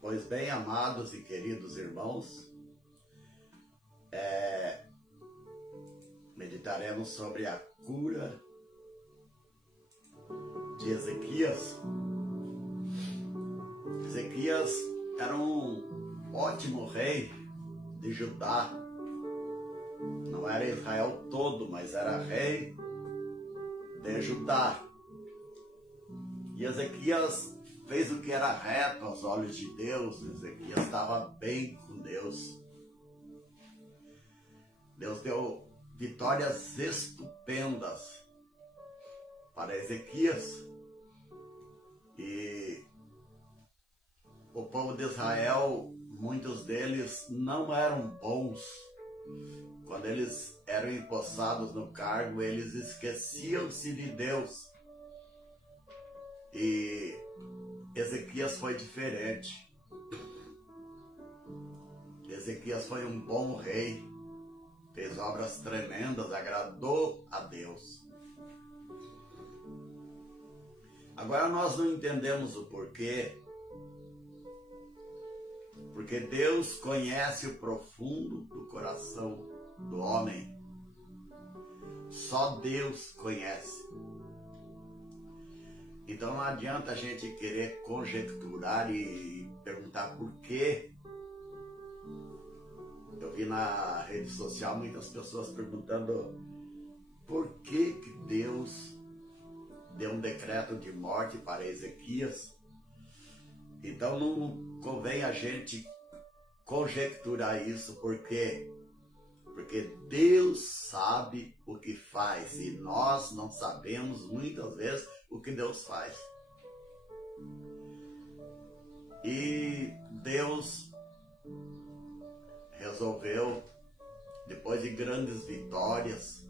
Pois bem, amados e queridos irmãos, meditaremos sobre a cura de Ezequias. Ezequias era um ótimo rei de Judá. Não era Israel todo, mas era rei de Judá. E Ezequias fez o que era reto aos olhos de Deus. Ezequias estava bem com Deus. Deus deu vitórias estupendas para Ezequias. E o povo de Israel, muitos deles não eram bons. Quando eles eram empossados no cargo, eles esqueciam-se de Deus. E Ezequias foi diferente. Ezequias foi um bom rei, fez obras tremendas, agradou a Deus. Agora nós não entendemos o porquê, porque Deus conhece o profundo do coração do homem. Só Deus conhece. Então não adianta a gente querer conjecturar e perguntar por quê. Eu vi na rede social muitas pessoas perguntando por que Deus deu um decreto de morte para Ezequias. Então não convém a gente conjecturar isso, porque Deus sabe o que faz e nós não sabemos muitas vezes o que Deus faz. E Deus resolveu, depois de grandes vitórias,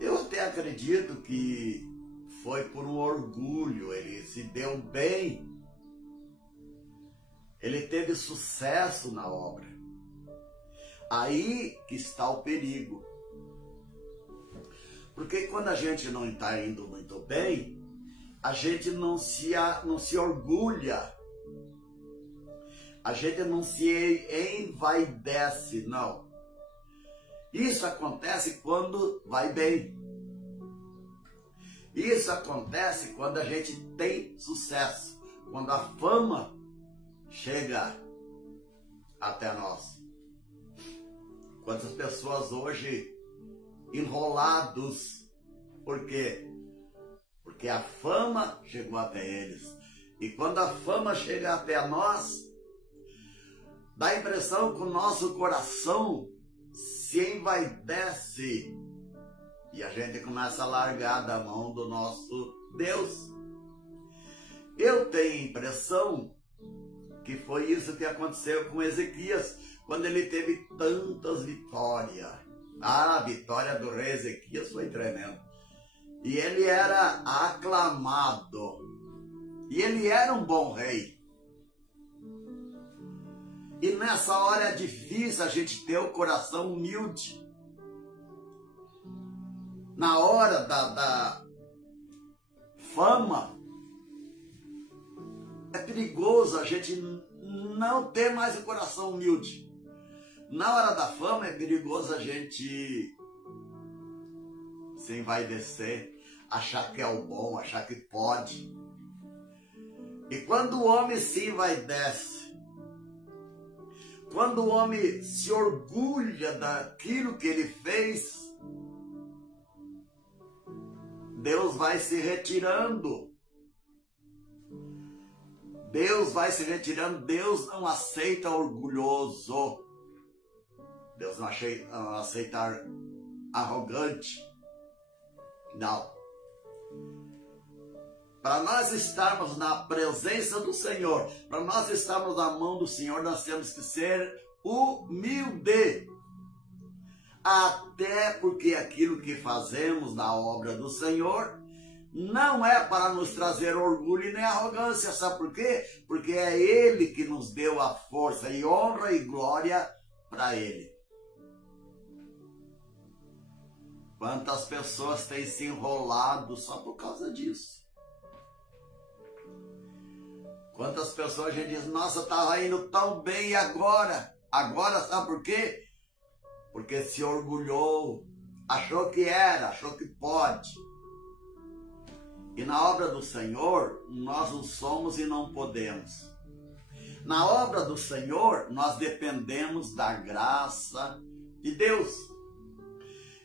eu até acredito que foi por um orgulho, ele se deu bem, ele teve sucesso na obra. Aí que está o perigo. Porque quando a gente não está indo muito bem, a gente não se orgulha, a gente não se envaidece, não. Isso acontece quando vai bem. Isso acontece quando a gente tem sucesso, quando a fama chega até nós. Quantas pessoas hoje enrolados, por quê? Porque a fama chegou até eles. E quando a fama chega até nós, dá a impressão que o nosso coração se envaidece e a gente começa a largar da mão do nosso Deus. Eu tenho a impressão que foi isso que aconteceu com Ezequias, quando ele teve tantas vitórias. A vitória do rei Ezequias foi tremenda. E ele era aclamado. E ele era um bom rei. E nessa hora é difícil a gente ter o coração humilde. Na hora da fama, é perigoso a gente não ter mais o coração humilde. Na hora da fama é perigoso a gente se envaidecer, achar que é o bom, achar que pode. E quando o homem se envaidece, quando o homem se orgulha daquilo que ele fez, Deus vai se retirando. Deus vai se retirando. Deus não aceita orgulhoso. Deus não aceita arrogante. Não. Para nós estarmos na presença do Senhor, para nós estarmos na mão do Senhor, nós temos que ser humilde. Até porque aquilo que fazemos na obra do Senhor não é para nos trazer orgulho e nem arrogância. Sabe por quê? Porque é Ele que nos deu a força e honra e glória para Ele. Quantas pessoas têm se enrolado só por causa disso? Quantas pessoas já dizem, nossa, estava indo tão bem e agora? Agora, sabe por quê? Porque se orgulhou, achou que era, achou que pode. E na obra do Senhor, nós não somos e não podemos. Na obra do Senhor, nós dependemos da graça de Deus.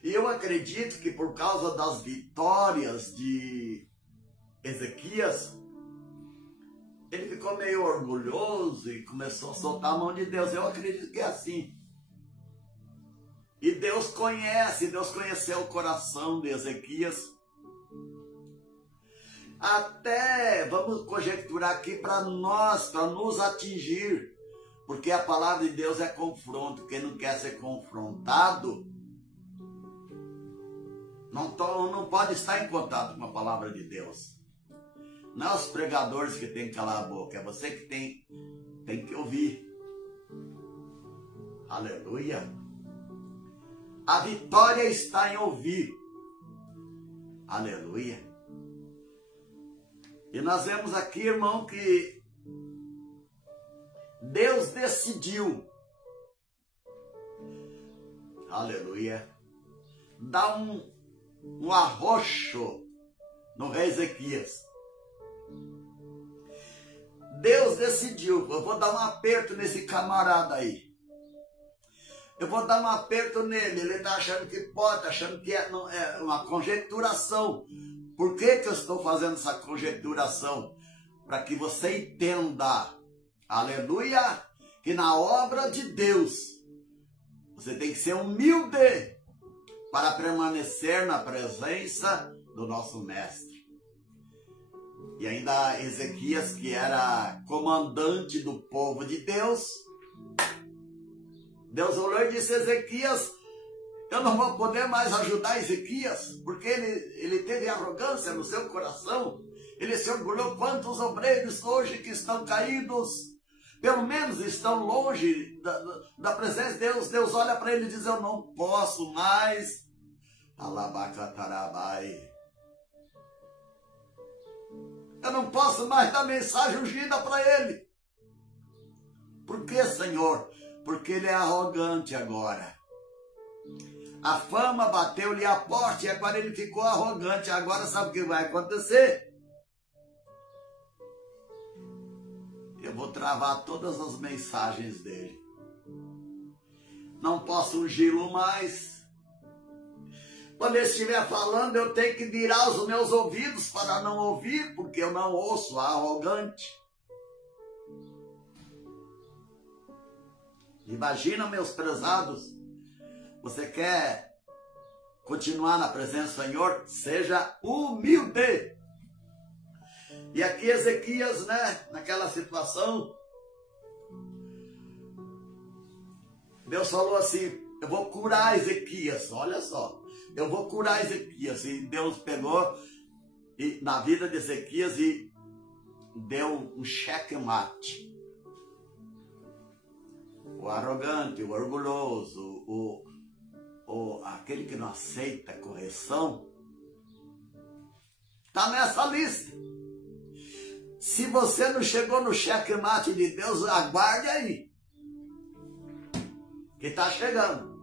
E eu acredito que por causa das vitórias de Ezequias, ele ficou meio orgulhoso e começou a soltar a mão de Deus. Eu acredito que é assim. E Deus conheceu o coração de Ezequias. Até, vamos conjecturar aqui para nós, para nos atingir. Porque a palavra de Deus é confronto. Quem não quer ser confrontado, não pode estar em contato com a palavra de Deus. Não é os pregadores que tem que calar a boca, é você que tem que ouvir. Aleluia. A vitória está em ouvir. Aleluia. E nós vemos aqui, irmão, que Deus decidiu, aleluia, dar um arroxo no rei Ezequias. Deus decidiu, eu vou dar um aperto nesse camarada aí. Eu vou dar um aperto nele, ele está achando que pode, achando que é uma conjecturação. Por que eu estou fazendo essa conjecturação? Para que você entenda, aleluia, que na obra de Deus, você tem que ser humilde para permanecer na presença do nosso mestre. E ainda Ezequias, que era comandante do povo de Deus, Deus olhou e disse, Ezequias, eu não vou poder mais ajudar Ezequias, porque ele teve arrogância no seu coração, ele se orgulhou. Quantos obreiros hoje que estão caídos, pelo menos estão longe da presença de Deus. Deus olha para ele e diz, eu não posso mais. Alabacatarabai. Eu não posso mais dar mensagem ungida para ele. Por que, Senhor? Porque ele é arrogante agora. A fama bateu-lhe a porta e agora ele ficou arrogante. Agora sabe o que vai acontecer? Eu vou travar todas as mensagens dele. Não posso ungí-lo mais. Quando ele estiver falando, eu tenho que virar os meus ouvidos para não ouvir, porque eu não ouço a arrogante. Imagina, meus prezados, você quer continuar na presença do Senhor? Seja humilde. E aqui Ezequias, né, naquela situação, Deus falou assim, eu vou curar Ezequias, olha só, eu vou curar Ezequias. E Deus pegou na vida de Ezequias e deu um checkmate. O arrogante, o orgulhoso, aquele que não aceita correção, está nessa lista. Se você não chegou no checkmate de Deus, aguarde aí, que está chegando.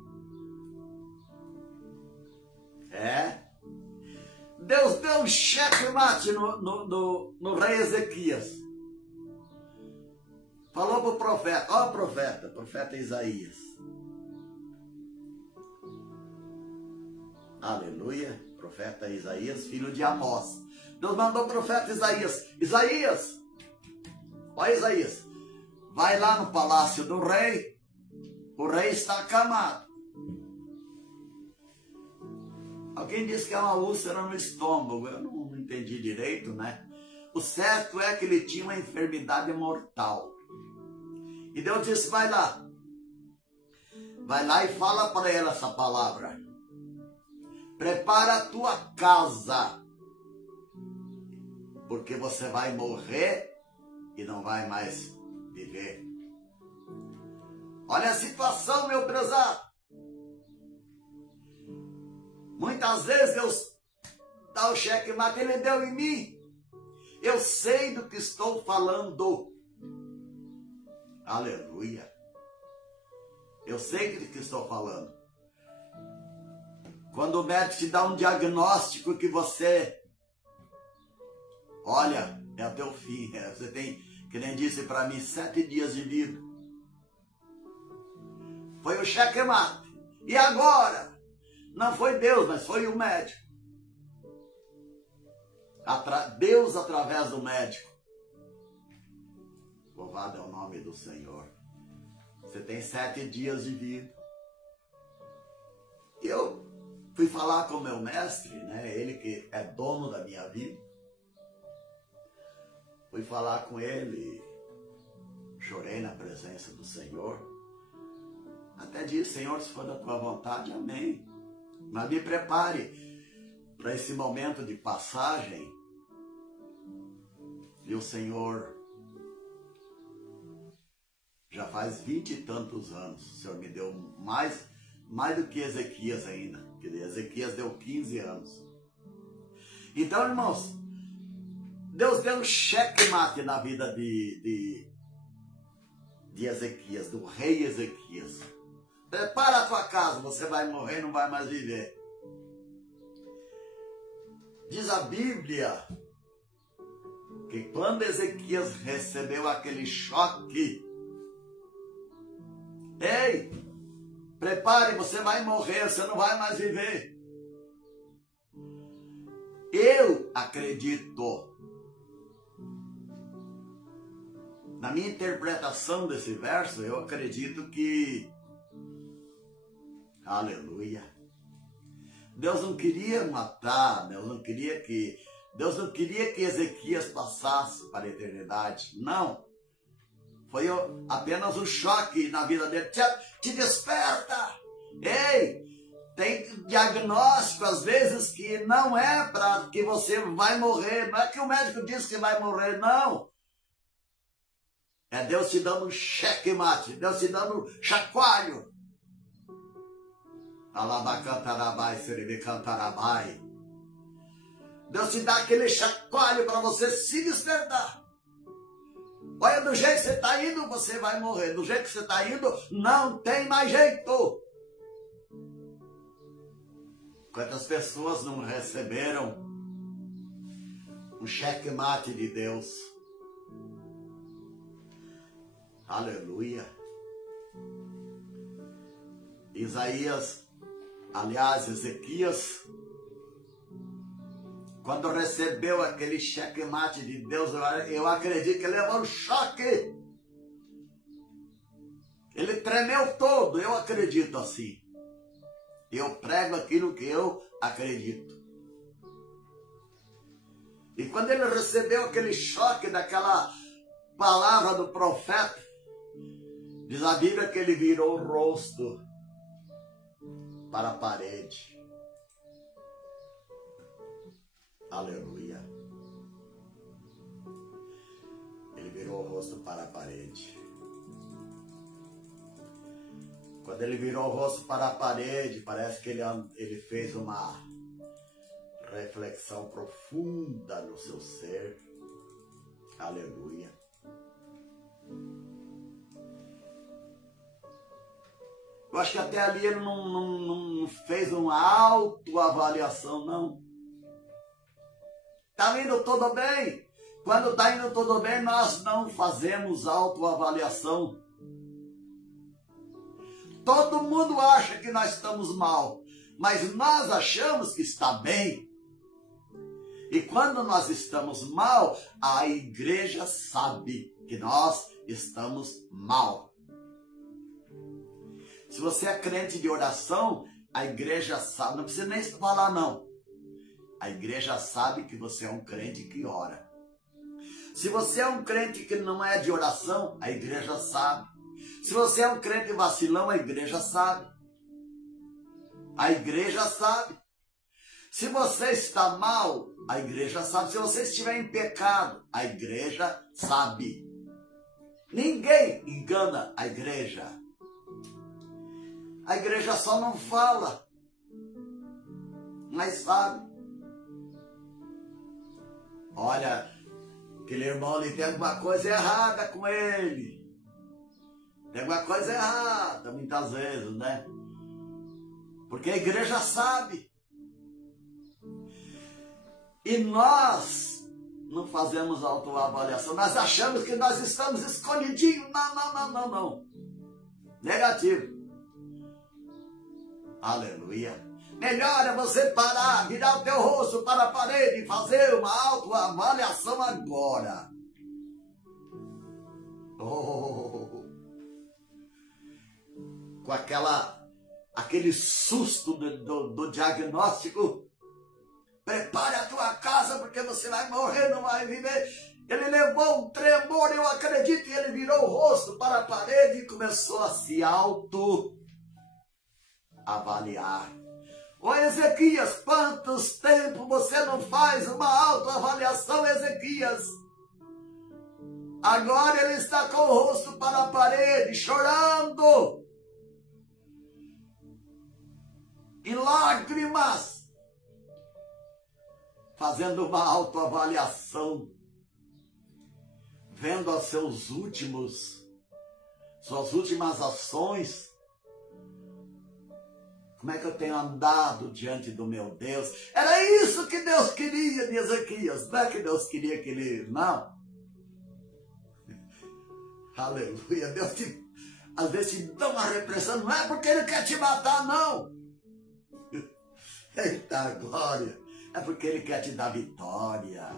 Deus deu um checkmate no rei Ezequias. Falou para o profeta, ó profeta Isaías. Aleluia, profeta Isaías, filho de Amós. Deus mandou o profeta Isaías. Isaías, ó Isaías, vai lá no palácio do rei, o rei está acamado. Alguém disse que é uma úlcera no estômago, eu não entendi direito, né? O certo é que ele tinha uma enfermidade mortal. E Deus disse, vai lá e fala para ela essa palavra. Prepara a tua casa, porque você vai morrer e não vai mais viver. Olha a situação, meu prezado. Muitas vezes Deus dá o checkmate, ele deu em mim. Eu sei do que estou falando. Aleluia. Eu sei do que estou falando. Quando o médico te dá um diagnóstico que você... Olha, é o teu fim. Você tem, que nem disse para mim, 7 dias de vida. Foi o checkmate. E agora? Não foi Deus, mas foi o médico. Deus através do médico. Louvado é o nome do Senhor. Você tem 7 dias de vida. E eu fui falar com o meu mestre, né? Ele que é dono da minha vida. Fui falar com ele, chorei na presença do Senhor. Até disse, Senhor, se for da tua vontade, amém. Mas me prepare para esse momento de passagem. E o Senhor, já faz 20 e tantos anos, o Senhor me deu mais do que Ezequias ainda. Porque Ezequias deu 15 anos. Então, irmãos, Deus deu um checkmate na vida de Ezequias, do rei Ezequias. Prepara a tua casa, você vai morrer e não vai mais viver. Diz a Bíblia que quando Ezequias recebeu aquele choque, ei, prepare, você vai morrer, você não vai mais viver. Eu acredito, na minha interpretação desse verso, eu acredito que, aleluia, Deus não queria matar, Deus não queria que Ezequias passasse para a eternidade, não. Foi apenas um choque na vida dele. Te desperta! Ei, tem diagnóstico às vezes que não é para que você vai morrer, não é que o médico diz que vai morrer, não. É Deus te dando um checkmate, Deus te dando um chacoalho. Alabacantarabai, seribicantarabai. Deus te dá aquele chacoalho para você se despertar. Olha, do jeito que você está indo, você vai morrer. Do jeito que você está indo, não tem mais jeito. Quantas pessoas não receberam um checkmate de Deus? Aleluia. Isaías, aliás, Ezequias, quando recebeu aquele checkmate de Deus, eu acredito que ele levou um choque. Ele tremeu todo, eu acredito assim. Eu prego aquilo que eu acredito. E quando ele recebeu aquele choque daquela palavra do profeta, diz a Bíblia que ele virou o rosto para a parede. Aleluia. Ele virou o rosto para a parede. Quando ele virou o rosto para a parede, parece que ele fez uma reflexão profunda no seu ser. Aleluia. Eu acho que até ali ele não fez uma autoavaliação, não. Está indo tudo bem? Quando está indo tudo bem, nós não fazemos autoavaliação. Todo mundo acha que nós estamos mal, mas nós achamos que está bem. E quando nós estamos mal, a igreja sabe que nós estamos mal. Se você é crente de oração, a igreja sabe, não precisa nem falar não. A igreja sabe que você é um crente que ora. Se você é um crente que não é de oração, a igreja sabe. Se você é um crente vacilão, a igreja sabe. A igreja sabe. Se você está mal, a igreja sabe. Se você estiver em pecado, a igreja sabe. Ninguém engana a igreja. A igreja só não fala, mas sabe. Olha, Aquele irmão ali tem alguma coisa errada com ele. Tem alguma coisa errada, muitas vezes, né? Porque a igreja sabe. E nós não fazemos autoavaliação. Nós achamos que nós estamos escondidinhos. Não. Negativo. Aleluia. Melhor é você parar, virar o teu rosto para a parede e fazer uma autoavaliação agora. Com aquele susto do diagnóstico. Prepare a tua casa porque você vai morrer, não vai viver. Ele levou um tremor, eu acredito, e ele virou o rosto para a parede e começou a se autoavaliar. Ô Ezequias, quantos tempos você não faz uma autoavaliação, Ezequias? Agora ele está com o rosto para a parede, chorando. E lágrimas. Fazendo uma autoavaliação. Vendo as suas últimas ações. Como é que eu tenho andado diante do meu Deus? Era isso que Deus queria de Ezequias. Não é que Deus queria que ele... Não. Aleluia. Deus às vezes te dá uma repressão. Não é porque ele quer te matar, não. Eita glória. É porque ele quer te dar vitória.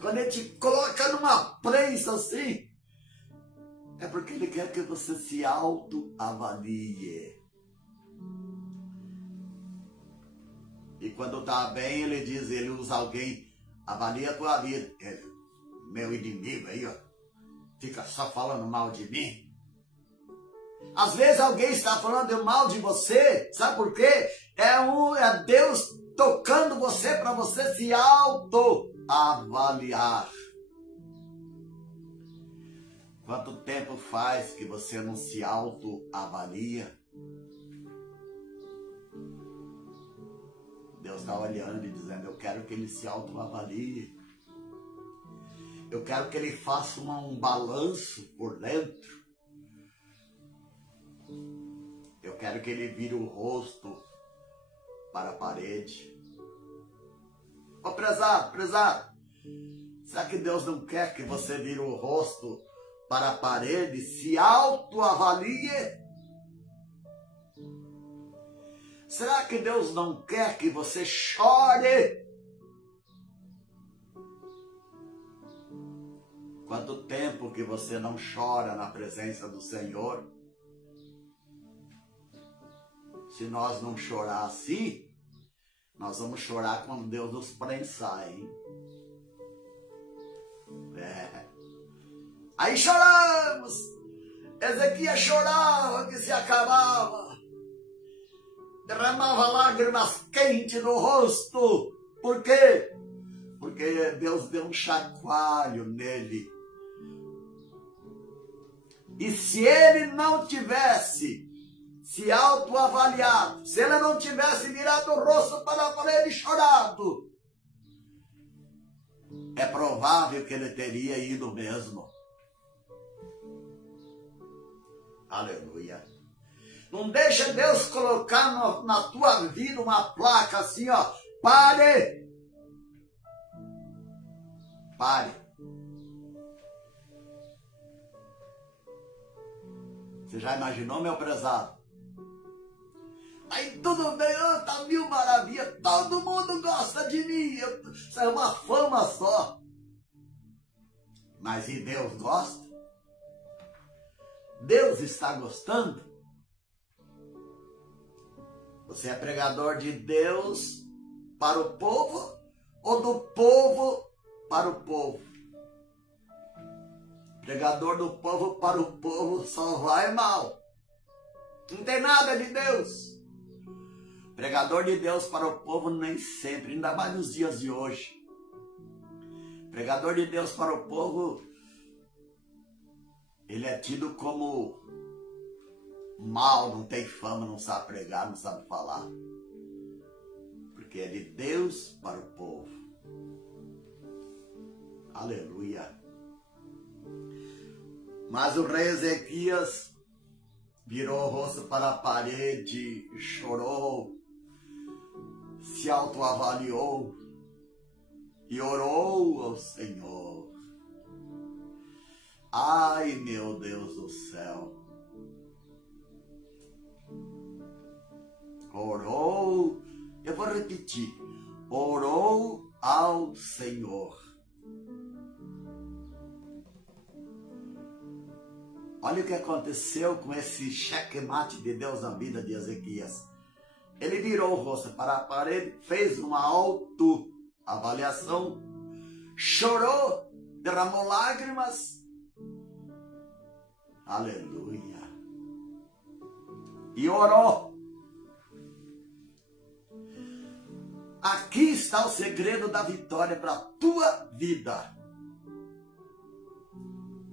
Quando ele te coloca numa prensa assim... É porque ele quer que você se autoavalie. E quando está bem, ele usa alguém, avalia a tua vida. Meu inimigo aí, ó, fica só falando mal de mim. Às vezes alguém está falando mal de você, sabe por quê? É Deus tocando você para você se autoavaliar. Quanto tempo faz que você não se autoavalia? Deus está olhando e dizendo, eu quero que ele se autoavalie. Eu quero que ele faça um balanço por dentro. Eu quero que ele vire o rosto para a parede. Ô prezado, será que Deus não quer que você vire o rosto para a parede, se autoavalie? Será que Deus não quer que você chore? Quanto tempo que você não chora na presença do Senhor? Se nós não chorar assim, nós vamos chorar quando Deus nos prensar, hein? Aí choramos. Ezequias chorava que se acabava. Derramava lágrimas quentes no rosto. Por quê? Porque Deus deu um chacoalho nele. E se ele não tivesse se autoavaliado, se ele não tivesse virado o rosto para a parede e chorado, é provável que ele teria ido mesmo. Aleluia. Não deixa Deus colocar na tua vida uma placa assim, ó. Pare. Pare. Você já imaginou, meu prezado? Aí tudo bem, tá mil maravilha, todo mundo gosta de mim. Isso é uma fama só. Mas e Deus gosta? Deus está gostando? Você é pregador de Deus para o povo ou do povo para o povo? Pregador do povo para o povo só vai mal. Não tem nada de Deus. Pregador de Deus para o povo nem sempre, ainda mais nos dias de hoje. Pregador de Deus para o povo, ele é tido como mal, não tem fama, não sabe pregar, não sabe falar. Porque é de Deus para o povo. Aleluia. Mas o rei Ezequias virou o rosto para a parede, chorou, se autoavaliou e orou ao Senhor. Ai, meu Deus do céu. Orou, eu vou repetir, orou ao Senhor. Olha o que aconteceu com esse checkmate de Deus na vida de Ezequias. Ele virou o rosto para a parede, fez uma autoavaliação, chorou, derramou lágrimas. Aleluia. E orou. Aqui está o segredo da vitória para a tua vida.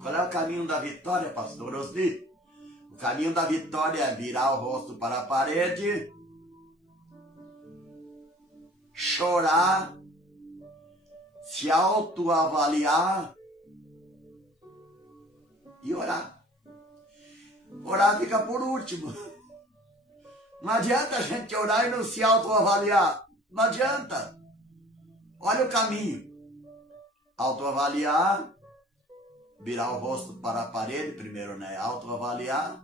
Qual é o caminho da vitória, pastor Osni? O caminho da vitória é virar o rosto para a parede, chorar, se autoavaliar e orar. Orar fica por último. Não adianta a gente orar e não se autoavaliar. Não adianta. Olha o caminho. Autoavaliar, virar o rosto para a parede, primeiro, né? Autoavaliar,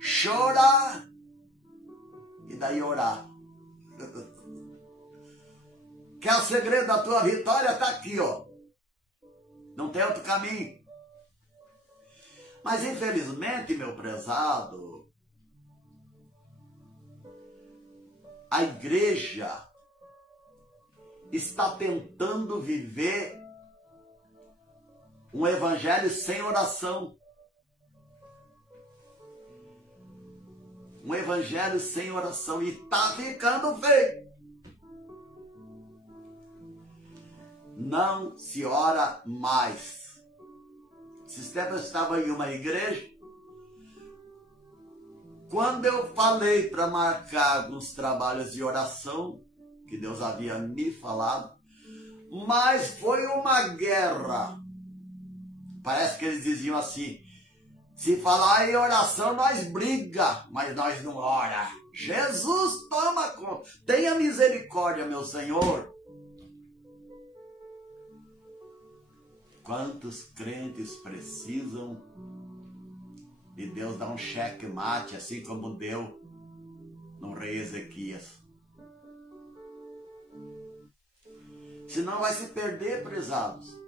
chorar e daí orar. Que é o segredo da tua vitória, está aqui, ó. Não tem outro caminho. Mas infelizmente, meu prezado, a igreja está tentando viver um evangelho sem oração. Um evangelho sem oração. E está ficando feio. Não se ora mais. Esses tempos eu estava em uma igreja. Quando eu falei para marcar alguns trabalhos de oração, que Deus havia me falado, mas foi uma guerra. Parece que eles diziam assim, se falar em oração nós briga, mas nós não ora. Jesus toma conta. Tenha misericórdia, meu Senhor. Quantos crentes precisam de Deus dar um checkmate, assim como deu no rei Ezequias? Senão vai se perder, prezados.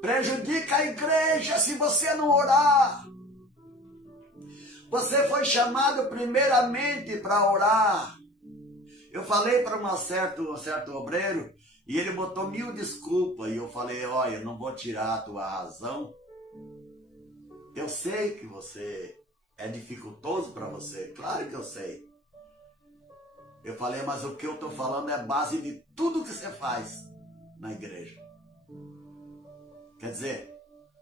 Prejudica a igreja se você não orar. Você foi chamado primeiramente para orar. Eu falei para um certo obreiro e ele botou 1000 desculpas. E eu falei, olha, eu não vou tirar a tua razão. Eu sei que você é dificultoso para você. Claro que eu sei. Eu falei, mas o que eu estou falando é a base de tudo que você faz na igreja. Quer dizer,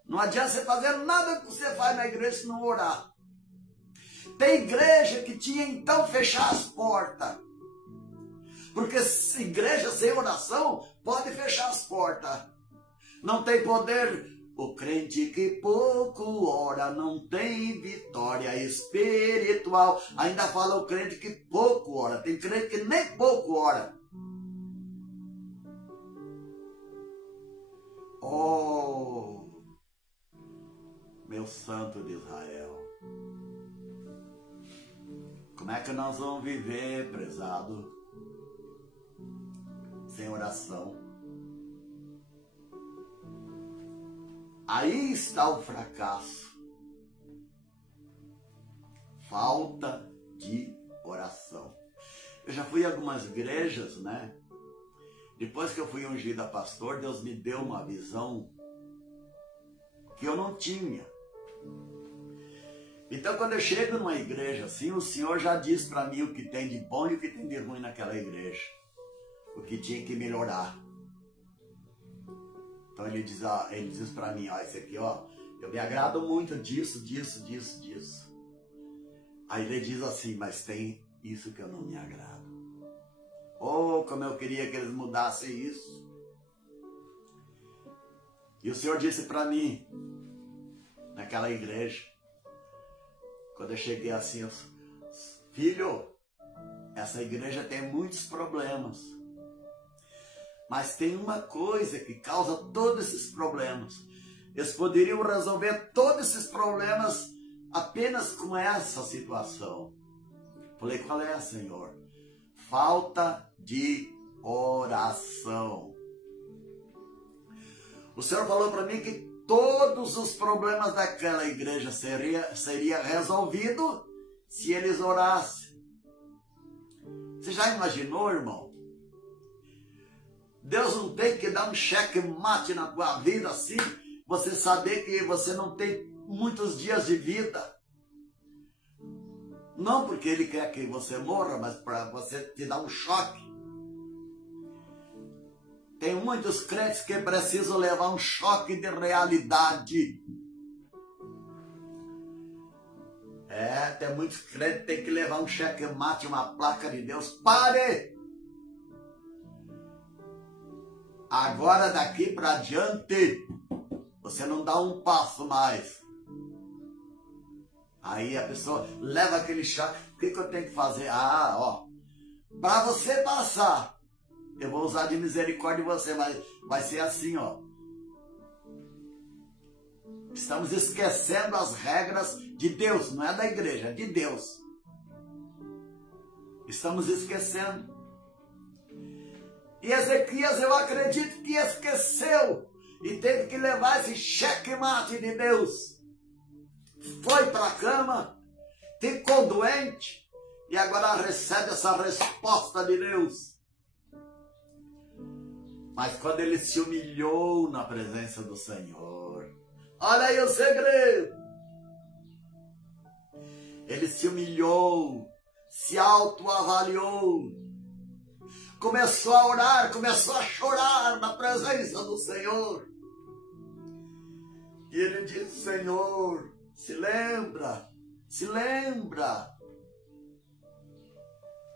não adianta você fazer nada que você faz na igreja se não orar. Tem igreja que tinha então fechar as portas. Porque igreja sem oração pode fechar as portas. Não tem poder. O crente que pouco ora não tem vitória espiritual. Ainda fala o crente que pouco ora. Tem crente que nem pouco ora. Oh, meu santo de Israel. Como é que nós vamos viver, prezado, sem oração? Aí está o fracasso. Falta de oração. Eu já fui em algumas igrejas, né? Depois que eu fui ungido a pastor, Deus me deu uma visão que eu não tinha. Então, quando eu chego numa igreja assim, o Senhor já diz para mim o que tem de bom e o que tem de ruim naquela igreja. O que tinha que melhorar. Então ele diz para mim, ó, esse aqui, ó, eu me agrado muito disso. Aí ele diz assim, mas tem isso que eu não me agrado. Oh, como eu queria que eles mudassem isso. E o Senhor disse para mim, naquela igreja, quando eu cheguei assim, filho, essa igreja tem muitos problemas, mas tem uma coisa que causa todos esses problemas. Eles poderiam resolver todos esses problemas apenas com essa situação. Falei, qual é, Senhor? Falta de oração. O Senhor falou para mim que todos os problemas daquela igreja seria resolvido se eles orassem. Você já imaginou, irmão? Deus não tem que dar um cheque-mate na tua vida assim, você saber que você não tem muitos dias de vida. Não porque Ele quer que você morra, mas para você te dar um choque. Tem muitos crentes que precisam levar um choque de realidade. Tem muitos crentes que tem que levar um cheque-mate, uma placa de Deus. Pare! Agora daqui para adiante, você não dá um passo mais. Aí a pessoa leva aquele choque. O que eu tenho que fazer? Para você passar, eu vou usar de misericórdia de você, mas vai ser assim, ó. Estamos esquecendo as regras de Deus, não é da igreja, é de Deus. Estamos esquecendo. E Ezequias, eu acredito que esqueceu e teve que levar esse cheque-mate de Deus. Foi para a cama, ficou doente e agora recebe essa resposta de Deus. Mas quando ele se humilhou na presença do Senhor, olha aí o segredo. Ele se humilhou, se autoavaliou, começou a orar, começou a chorar na presença do Senhor. E ele disse, Senhor, se lembra, se lembra.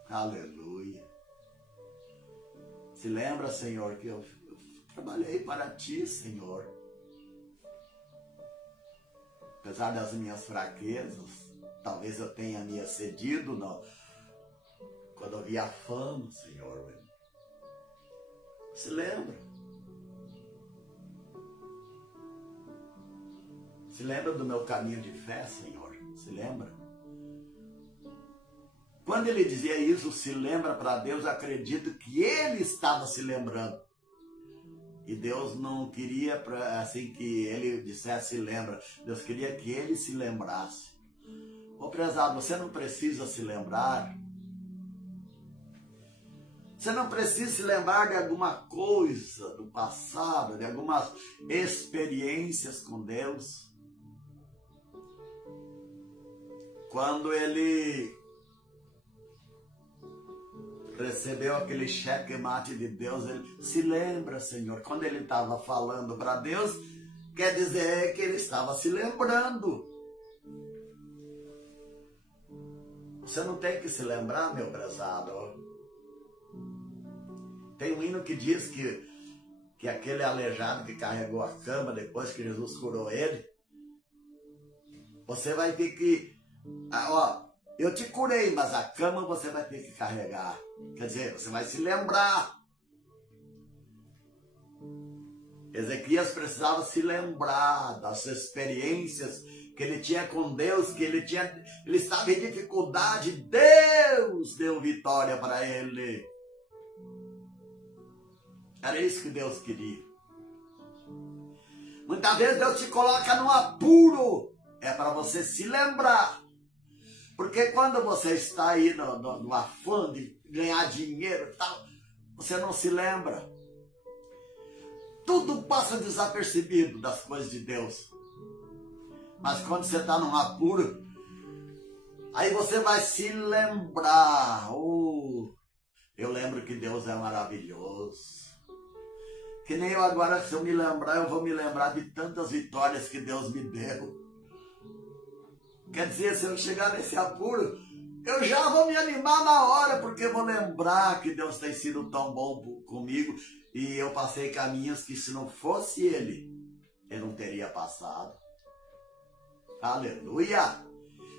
Aleluia. Se lembra, Senhor, que eu trabalhei para Ti, Senhor. Apesar das minhas fraquezas, talvez eu tenha me excedido quando eu vi a fama, Senhor. Se lembra. Se lembra do meu caminho de fé, Senhor? Se lembra? Quando ele dizia isso, se lembra para Deus, acredito que ele estava se lembrando. E Deus não queria assim que ele dissesse se lembra. Deus queria que ele se lembrasse. Ô prezado, você não precisa se lembrar. Você não precisa se lembrar de alguma coisa do passado, de algumas experiências com Deus. Quando ele recebeu aquele cheque-mate de Deus, ele se lembra, Senhor. Quando ele estava falando para Deus, quer dizer que ele estava se lembrando. Você não tem que se lembrar, meu prezado. Tem um hino que diz que aquele aleijado que carregou a cama depois que Jesus curou ele, você vai ter que... eu te curei, mas a cama você vai ter que carregar. Quer dizer, você vai se lembrar. Ezequias precisava se lembrar das experiências que ele tinha com Deus, que ele estava em dificuldade. Deus deu vitória para ele. Era isso que Deus queria. Muitas vezes Deus te coloca num apuro. É para você se lembrar. Porque quando você está aí no afã de ganhar dinheiro e tal, você não se lembra. Tudo passa desapercebido das coisas de Deus. Mas quando você está num apuro, aí você vai se lembrar. Eu lembro que Deus é maravilhoso. Que nem eu agora, se eu me lembrar, eu vou me lembrar de tantas vitórias que Deus me deu. Quer dizer, se eu chegar nesse apuro, eu já vou me animar na hora, porque eu vou lembrar que Deus tem sido tão bom comigo e eu passei caminhos que se não fosse Ele, ele não teria passado. Aleluia!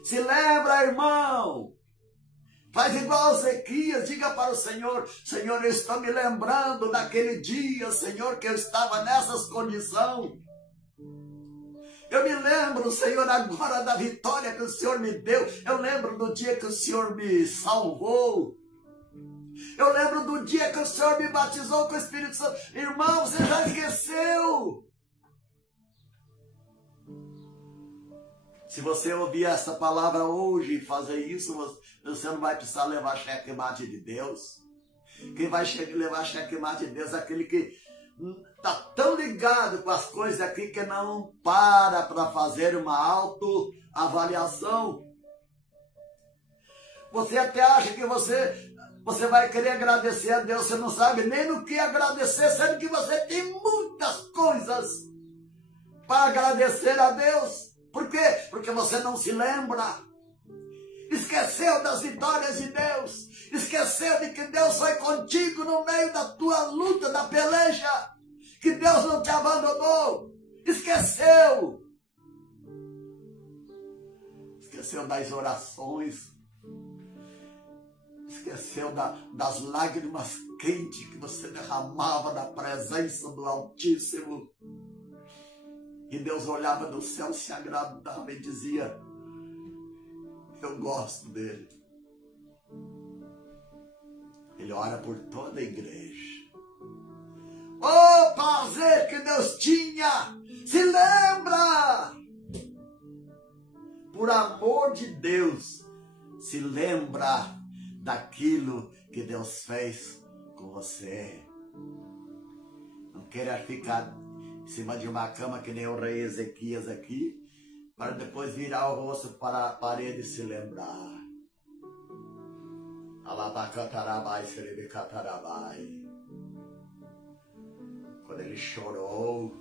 Se lembra, irmão! Faz igual Ezequias, diga para o Senhor: Senhor, eu estou me lembrando daquele dia, Senhor, que eu estava nessas condições. Eu me lembro, Senhor, agora da vitória que o Senhor me deu. Eu lembro do dia que o Senhor me salvou. Eu lembro do dia que o Senhor me batizou com o Espírito Santo. Irmão, você já esqueceu? Se você ouvir essa palavra hoje e fazer isso, você não vai precisar levar checkmate de Deus. Quem vai levar checkmate de Deus é aquele que está tão ligado com as coisas aqui que não para fazer uma autoavaliação. Você até acha que você vai querer agradecer a Deus, você não sabe nem no que agradecer, sendo que você tem muitas coisas para agradecer a Deus. Por quê? Porque você não se lembra. Esqueceu das vitórias de Deus. Esqueceu de que Deus foi contigo no meio da tua luta, da peleja. Que Deus não te abandonou. Esqueceu. Esqueceu das orações. Esqueceu das lágrimas quentes que você derramava na presença do Altíssimo. E Deus olhava do céu, se agradava e dizia: eu gosto dele. Ele ora por toda a igreja. Oh, prazer que Deus tinha! Se lembra! Por amor de Deus, se lembra daquilo que Deus fez com você. Não queira ficar em cima de uma cama que nem o rei Ezequias aqui, para depois virar o rosto para a parede e se lembrar. Alabacatarabai, serebecatarabai. Quando ele chorou,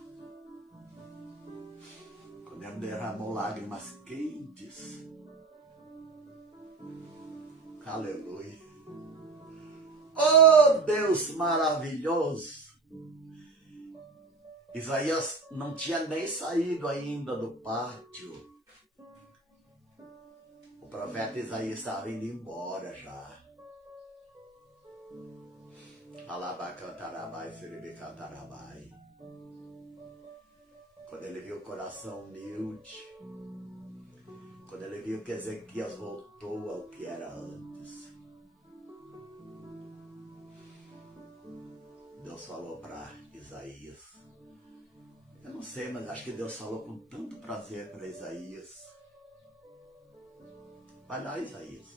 quando ele derramou lágrimas quentes. Aleluia. Oh, Deus maravilhoso! Isaías não tinha nem saído ainda do pátio. O profeta Isaías estava indo embora já. Alabacantarabai, serebecantarabai. Quando ele viu o coração humilde, quando ele viu que Ezequias voltou ao que era antes, Deus falou para Isaías. Eu não sei, mas acho que Deus falou com tanto prazer para Isaías. Vai lá, Isaías.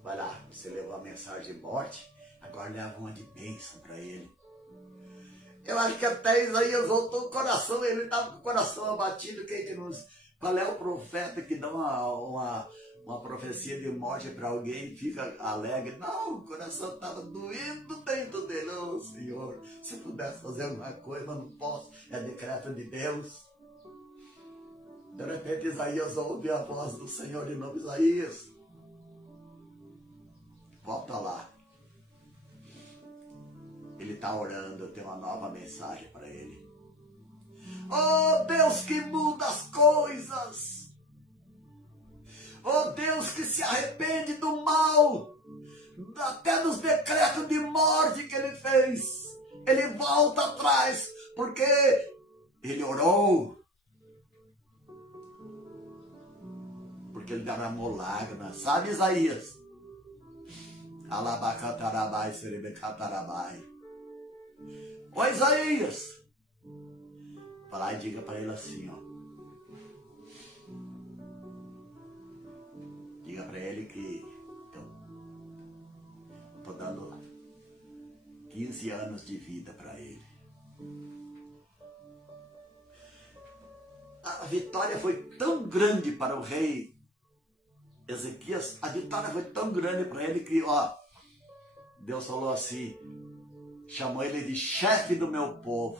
Vai lá, você levou a mensagem de morte, agora leva uma de bênção para ele. Eu acho que até Isaías voltou o coração, ele estava com o coração abatido. Qual é o profeta que dá uma profecia de morte para alguém e fica alegre? Não, o coração estava doendo dentro dele. Oh, Senhor, se pudesse fazer alguma coisa, mas não posso, é decreto de Deus. De repente Isaías ouve a voz do Senhor de novo: Isaías, volta lá. Ele está orando, eu tenho uma nova mensagem para ele. Oh, Deus que muda as coisas! Oh, Deus que se arrepende do mal, até dos decretos de morte que ele fez. Ele volta atrás, porque ele orou. Porque ele derramou lágrimas. Sabe, Isaías? Alabacatarabai, serebecatarabai. Ô, Isaías, vai lá e diga para ele assim, ó. Diga para ele que eu estou dando 15 anos de vida para ele. A vitória foi tão grande para o rei Ezequias, a vitória foi tão grande para ele que, ó, Deus falou assim, chamou ele de chefe do meu povo.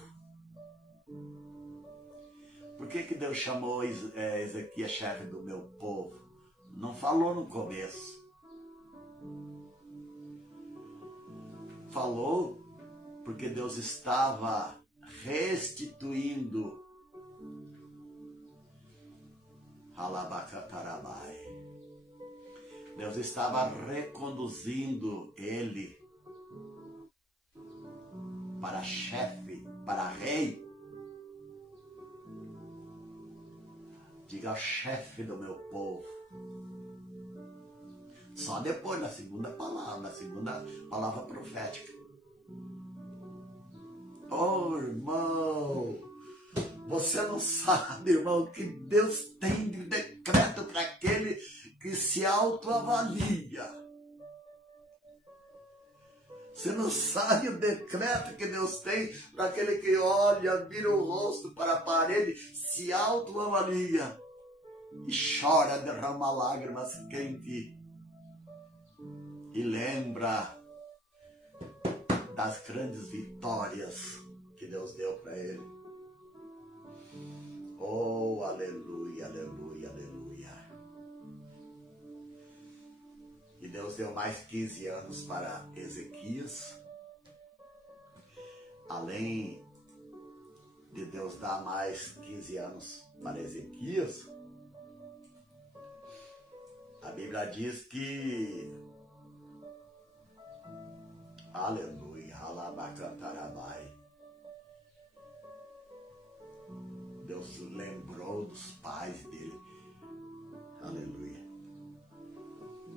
Por que Deus chamou Ezequias chefe do meu povo? Não falou no começo. Falou porque Deus estava restituindo. Halabacatarabai. Deus estava reconduzindo ele para chefe, para rei. Diga chefe do meu povo. Só depois, na segunda palavra profética. Oh, irmão, você não sabe, irmão, que Deus tem de decreto para aquele que se autoavalia. Você não sabe o decreto que Deus tem para aquele que olha, vira o rosto para a parede, se autoavalia e chora, derrama lágrimas quentes e lembra das grandes vitórias que Deus deu para ele. Oh, aleluia, aleluia, aleluia. E Deus deu mais 15 anos para Ezequias. Além de Deus dar mais 15 anos para Ezequias, a Bíblia diz que, aleluia, halabacatarabai, Deus lembrou dos pais dele. Aleluia.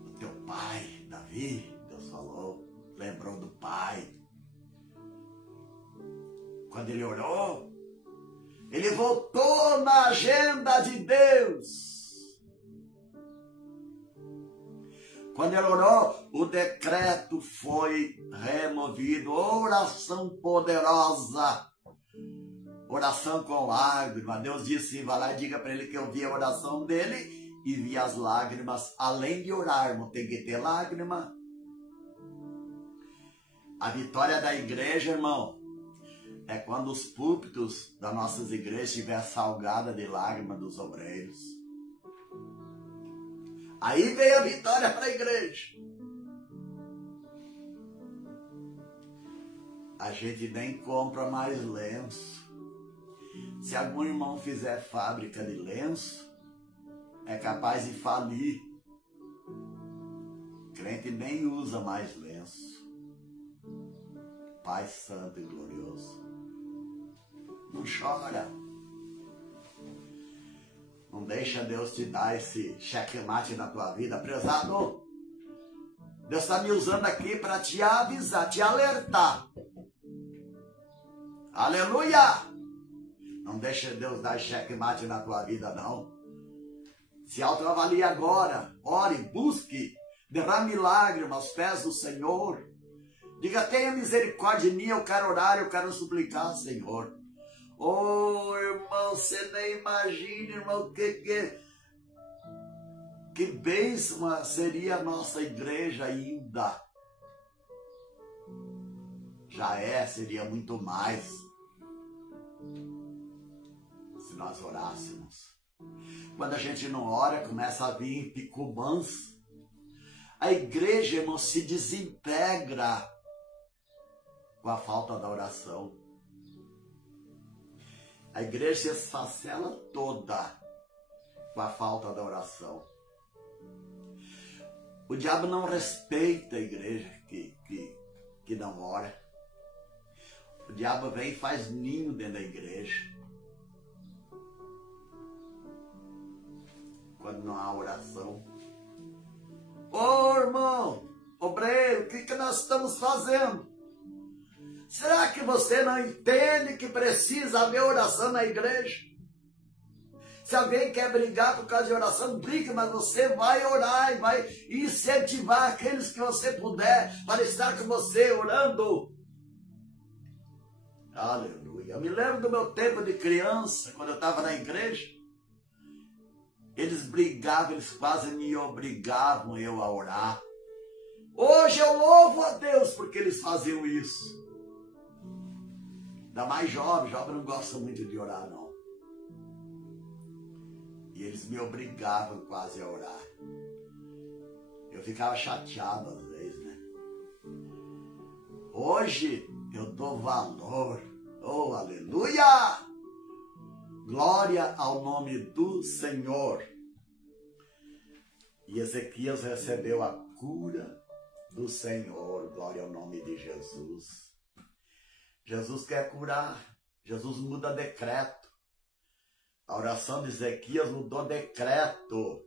O teu pai, Davi, Deus falou, lembrou do pai. Quando ele orou, ele voltou na agenda de Deus. Quando ele orou, o decreto foi removido. Oração poderosa. Oração com lágrimas. Deus disse, vai lá e diga para ele que eu vi a oração dele e vi as lágrimas. Além de orar, não tem que ter lágrima. A vitória da igreja, irmão, é quando os púlpitos das nossas igrejas estiverem salgadas de lágrimas dos obreiros. Aí vem a vitória para a igreja. A gente nem compra mais lenço. Se algum irmão fizer fábrica de lenço, é capaz de falir. O crente nem usa mais lenço. Pai Santo e Glorioso. Não chora. Não deixa Deus te dar esse checkmate na tua vida. Prezado, Deus está me usando aqui para te avisar, te alertar. Aleluia! Não deixa Deus dar checkmate na tua vida, não. Se autoavalie agora. Ore, busque, derrame lágrimas aos pés do Senhor. Diga, tenha misericórdia de mim, eu quero orar, eu quero suplicar, Senhor. Oh, irmão, você nem imagina, irmão, que bênção seria a nossa igreja ainda. Seria muito mais se nós orássemos. Quando a gente não ora, começa a vir picumãs. A igreja, irmão, se desintegra com a falta da oração. A igreja se esfacela toda com a falta da oração. O diabo não respeita a igreja que não ora. O diabo vem e faz ninho dentro da igreja. Quando não há oração. Ô irmão, obreiro, o que nós estamos fazendo? Será que você não entende que precisa haver oração na igreja? Se alguém quer brigar por causa de oração, brigue, mas você vai orar e vai incentivar aqueles que você puder para estar com você orando. Aleluia. Eu me lembro do meu tempo de criança, quando eu estava na igreja. Eles brigavam, eles quase me obrigavam eu a orar. Hoje eu louvo a Deus porque eles faziam isso. Ainda mais jovem não gosta muito de orar, não. E eles me obrigavam quase a orar. Eu ficava chateado às vezes, né? Hoje eu dou valor Oh, aleluia! Glória ao nome do Senhor. E Ezequias recebeu a cura do Senhor. Glória ao nome de Jesus. Jesus quer curar. Jesus muda decreto. A oração de Ezequias mudou decreto.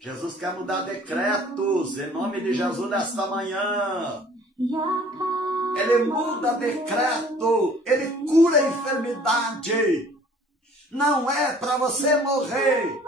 Jesus quer mudar decretos em nome de Jesus nesta manhã. Ele muda decreto. Ele cura a enfermidade. Não é para você morrer.